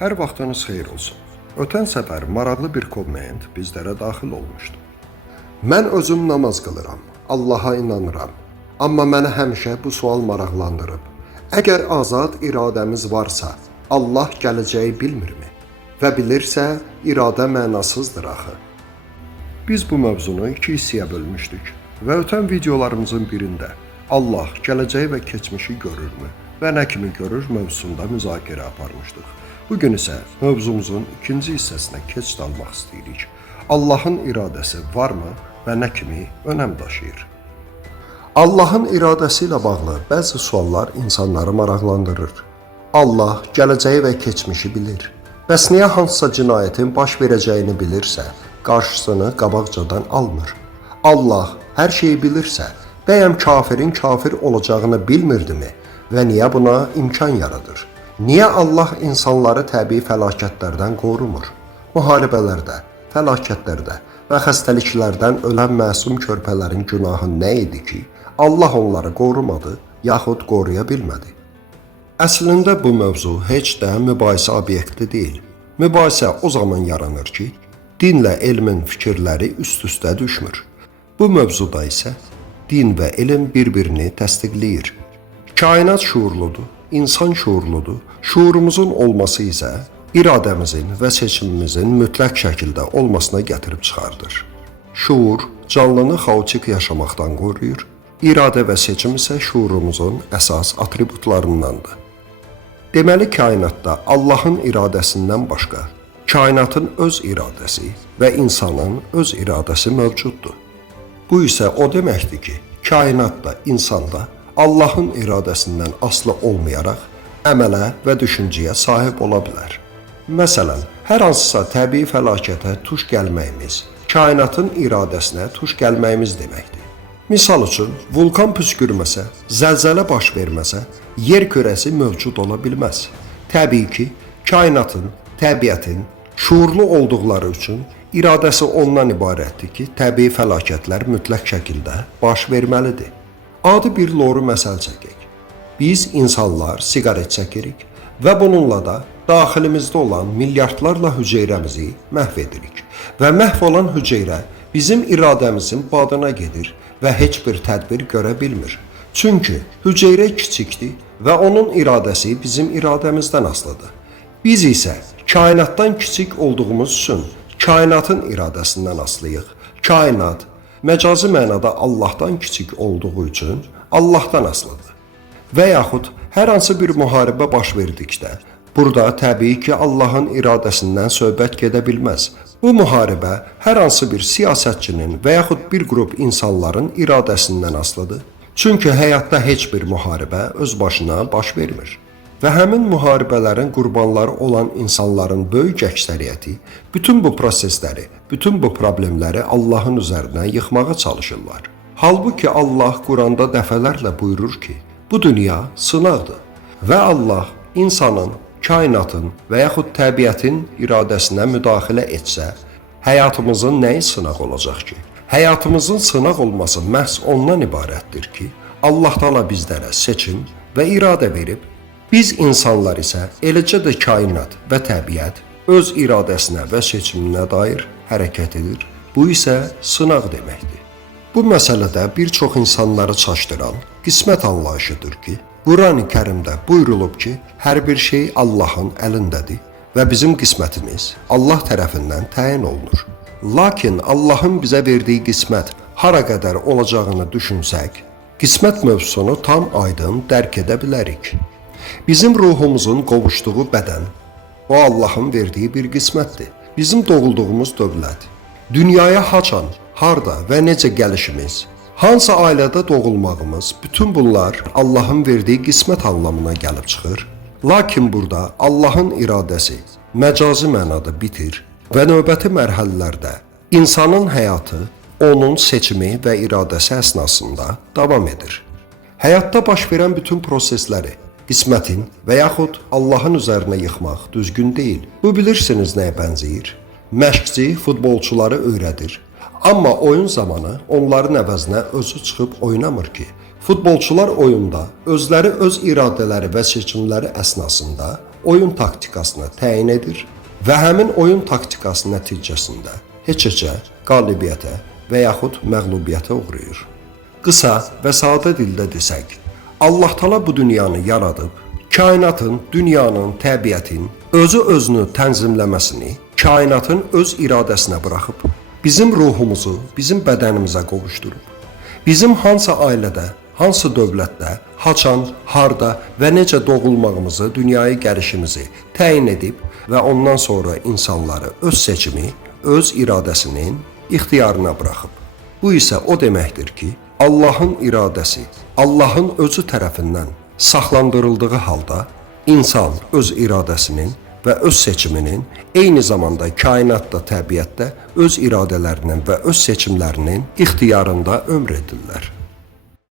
Hər vaxtınız xeyir olsun. Ötən səfər maraqlı bir komment bizlərə daxil olmuşdu. Mən özüm namaz qılıram, Allaha inanıram. Amma məni həmişə bu sual maraqlandırıb. Əgər azad iradəmiz varsa, Allah gələcəyi bilmirmi? Və bilirsə, iradə mənasızdır axı. Biz bu mövzunu iki hissəyə bölmüşdük və ötən videolarımızın birində Allah gələcəyi və keçmişi görürmü və nə kimi görür mövzusunda müzakirə aparmışdıq. Bugün isə mövzumuzun ikinci hissəsinə keçid almaq istəyirik. Allahın iradəsi varmı və nə kimi önəm daşıyır? Allahın iradəsi ilə bağlı bəzi suallar insanları maraqlandırır. Allah gələcəyi və keçmişi bilir. Bəs niyə hansısa cinayətin baş verəcəyini bilirsə, qarşısını qabaqcadan almır? Allah hər şeyi bilirsə, bəyəm kafirin kafir olacağını bilmirdimi və niyə buna imkan yaradır? Niyə Allah insanları təbii fəlakətlərdən qorumur? Müharibələrdə, fəlakətlərdə və xəstəliklərdən ölən məsum körpələrin günahı nə idi ki, Allah onları qorumadı, yaxud qoruya bilmədi? Əslində bu mövzu heç də mübahisə obyekti deyil. Mübahisə o zaman yaranır ki, dinlə elmin fikirləri üst-üstə düşmür. Bu mövzuda isə din və elm bir-birini təsdiqləyir. Kainat şuurludur, insan şuurludur. Şuurumuzun olması isə iradəmizin və seçimimizin mütləq şəkildə olmasına gətirib çıxardır. Şuur canlını xaotik yaşamaqdan qoruyur. İradə və seçim isə şuurumuzun əsas atributlarındandır. Deməli, kainatda Allahın iradəsindən başqa, kainatın öz iradəsi və insanın öz iradəsi mövcuddur. Bu isə o deməkdir ki, kainatda, insanda Allahın iradəsindən asılı olmayaraq əmələ və düşüncəyə sahib ola bilər. Məsələn, hər hansısa təbii fəlakətə tuş gəlməyimiz, kainatın iradəsinə tuş gəlməyimiz deməkdir. Misal üçün, vulkan püskürməsə, zəlzələ baş verməsə, yer kürəsi mövcud ola bilməz. Təbii ki, kainatın, təbiətin şuurlu olduqları üçün iradəsi ondan ibarətdir ki, təbii fəlakətlər mütləq şəkildə baş verməlidir. Adi bir loru məsəl çəkək. Biz insanlar siqaret çəkirik və bununla da daxilimizdə olan milyardlarla hüceyrəmizi məhv edirik. Və məhv olan hüceyrə bizim iradəmizin badına gedir və heç bir tədbir görə bilmir. Çünki hüceyrə kiçikdir və onun iradəsi bizim iradəmizdən asılıdır. Biz isə kainatdan kiçik olduğumuz üçün kainatın iradəsindən asılıyıq. Kainat məcazi mənada Allahdan kiçik olduğu üçün Allahdan asılıdır. Və yaxud hər hansı bir müharibə baş verdikdə, burada təbii ki, Allahın iradəsindən söhbət gedə bilməz. Bu müharibə hər hansı bir siyasətçinin və yaxud bir qrup insanların iradəsindən asılıdır. Çünki həyatda heç bir müharibə öz başına baş vermir. Və həmin müharibələrin qurbanları olan insanların böyük əksəriyyəti bütün bu prosesləri, bütün bu problemləri Allahın üzərinə yıxmağa çalışırlar. Halbuki Allah Quranda dəfələrlə buyurur ki, bu dünya sınaqdır və Allah insanın, kainatın və yaxud təbiətin iradəsinə müdaxilə etsə, həyatımızın nəyi sınaq olacaq ki? Həyatımızın sınaq olması məhz ondan ibarətdir ki, Allah Taala bizlərə seçim və iradə verib, biz insanlar isə eləcə də kainat və təbiət öz iradəsinə və seçiminə dair hərəkət edir. Bu isə sınaq deməkdir. Bu məsələdə bir çox insanları çaşdıran qismət anlayışıdır ki, Qurani-Kərimdə buyurulub ki, hər bir şey Allahın əlindədir və bizim qismətimiz Allah tərəfindən təyin olunur. Lakin Allahın bizə verdiyi qismət hara qədər olacağını düşünsək, qismət mövzusunu tam aydın dərk edə bilərik. Bizim ruhumuzun qovuşduğu bədən, o Allahın verdiyi bir qismətdir. Bizim doğulduğumuz dövlət, dünyaya haçan, harda və necə gəlişimiz, hansı ailədə doğulmağımız, bütün bunlar Allahın verdiyi qismət anlamına gəlib çıxır. Lakin burada Allahın iradəsi məcazi mənada bitir və növbəti mərhələlərdə insanın həyatı, onun seçimi və iradəsi əsnasında davam edir. Həyatda baş verən bütün prosesləri qismətin və yaxud Allahın üzərinə yıxmaq düzgün deyil. Bu bilirsiniz nəyə bənzəyir? Məşqçi futbolçuları öyrədir. Amma oyun zamanı onların əvəzinə özü çıxıb oynamır ki, futbolçular oyunda özləri öz iradələri və seçimləri əsnasında oyun taktikasını təyin edir və həmin oyun taktikası nəticəsində heç-heçə qalibiyyətə və yaxud məğlubiyyətə uğrayır. Qısa və sadə dildə desək, Allah Taala bu dünyanı yaradıb, kainatın, dünyanın, təbiətin özünü tənzimləməsini kainatın öz iradəsinə buraxıb, bizim ruhumuzu bizim bədənimizə qovuşdurub. Bizim hansı ailədə, hansı dövlətdə, haçan, harda və necə doğulmağımızı, dünyaya gəlişimizi təyin edib və ondan sonra insanları öz seçimi, öz iradəsinin ixtiyarına buraxıb. Bu isə o deməkdir ki, Allahın iradəsi, Allahın özü tərəfindən saxlandırıldığı halda insan öz iradəsinin və öz seçiminin eyni zamanda kainatda, təbiətdə öz iradələrinin və öz seçimlərinin ixtiyarında ömr edirlər.